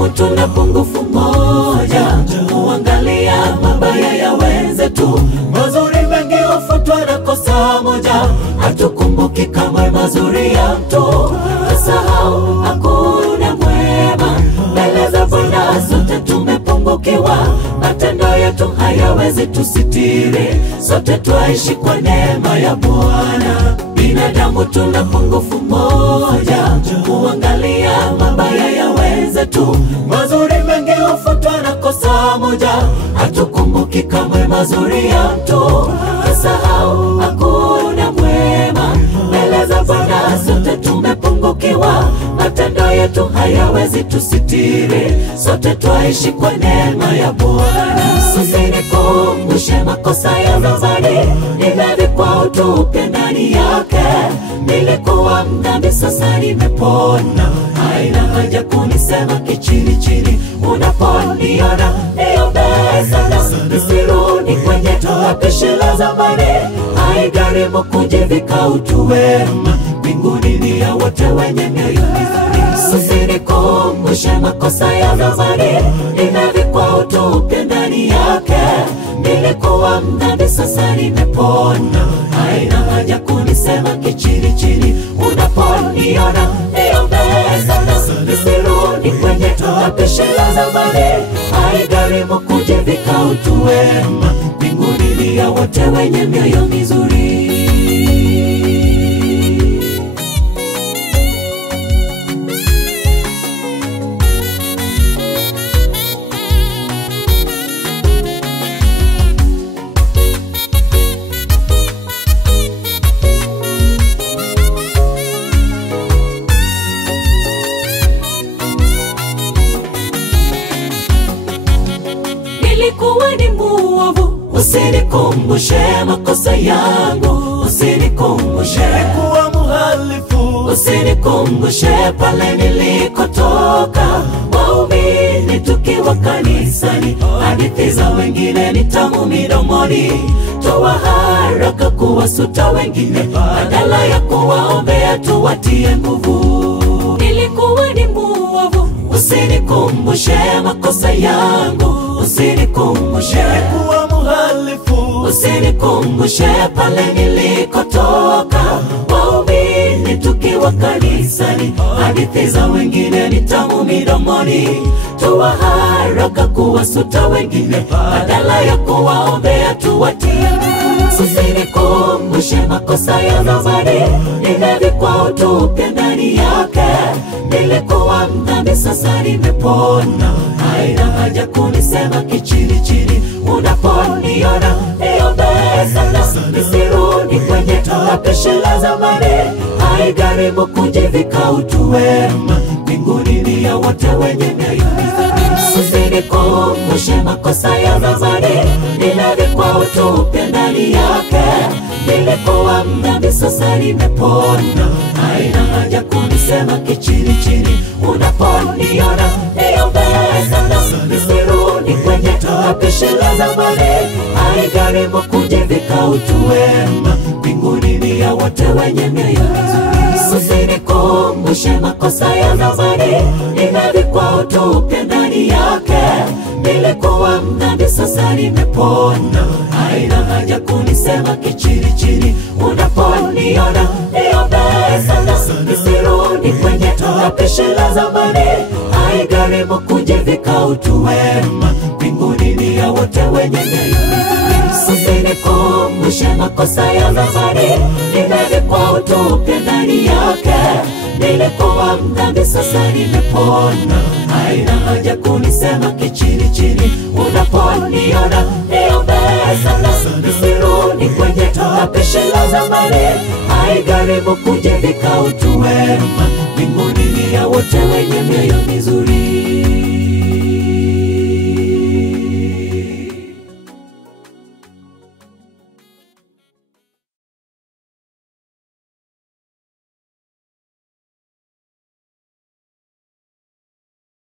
Binadamu tuna pungufu moja, kuangalia mabaya ya wenzetu. Mazuri mengi hufutwa na kosa moja, hatukumbuki kamwe mazuri ya mtu. Tusahau hakuna mwema mbele za Bwana, sote tumepungukiwa. Matendo yetu hayawezi tusitiri, sote twaishi kwa neema ya Bwana. Binadamu tuna pungufu moja, kuangalia mabaya ya wenzetu. Mazuri mengi hufutwa na kosa moja, hatukumbuki kamwe mazuri ya mtu. Tusahau hakuna mwema mbele za Bwana, sote tumepungukiwa. Matendo yetu hayawezi tusitiri, sote twaishi kwa neema ya Bwana. Usinikumbushe makosa ya zamani, nimevikwa utu upya ndani yake. Nilikuwa mdhambi, sasa nimepona. Haina haja kunisema kichini chini, unaponiona niombee sana. Nisirudi kwenye pishi la zamani, haigharimu kujivika utu wema. Mbinguni ni ya wote wenye mioyo mizuri. Usinikumbushe makosa ya zamani, nimevikwa utu upya ndani yake. Nilikuwa mdhambi, sasa nimepona. Haina haja kunisema kichini chini, unaponiona niombee sana. Nisirudi kwenye pishi la zamani, haigharimu kujivika utu wema. Mbinguni ni ya wote wenye mioyo mizuri. Nilikuwa ni muovu, usinikumbushe makosa yangu. Usinikumbushe kuwa muhalifu, usinikumbushe pale nilikotoka. Waumini tukiwa kanisani, hadithi za wengine ni tamu midomoni. Toa haraka kuwasuta wengine, badala ya kuwaombea tuwatie nguvu. Nilikuwa ni muovu, usinikumbushe makosa yangu. Usinikumbushe kuwa muhalifu, usinikumbushe pale nilikotoka. Waumini tukiwa kanisani, hadithi za wengine ni tamu midomoni. Toa haraka kuwasuta wengine, badala ya kuwaombea tuwatie nguvu. Usinikumbushe makosa ya zamani, nimevikwa utu upya ndani yake. Nilikuwa mdhambi, sasa nimepona. Haina haja kunisema kichini chini, unaponiona niombee sana. Nisirudi kwenye pishi la zamani, haigharimu kujivika utu wema. Mbinguni ni ya wote wenye mioyo mizuri. Usinikumbushe makosa ya zamani, nimevikwa utu upya ndani yake. Nilikuwa mdhambi, sasa nimepona. Haina haja kunisema kichini chini, unaponiona niombee sana. Nisirudi kwenye pishi la zamani, haigharimu kujivika utu wema. Mbinguni ni ya wote wenye mioyo mizuri. Usinikumbushe makosa ya zamani, nimevikwa utu upya ndani yake. Nilikuwa mdhambi, sasa nimepona. Haina haja kunisema kichini chini, unaponiona niombee sana. Nisirudi kwenye pishi la zamani, haigharimu kujivika utu wema. Mbinguni ni ya wote wenye mioyo mizuri. Usinikumbushe makosa ya zamani, nimevikwa utu upya ndani yake. Nilikuwa mdhambi, sasa nimepona. Haina haja kunisema kichini chini, unaponiona niombee sana. Nisirudi kwenye pishi la zamani, haigharimu kujivika utu wema. Mbinguni ni ya wote wenye mioyo mizuri.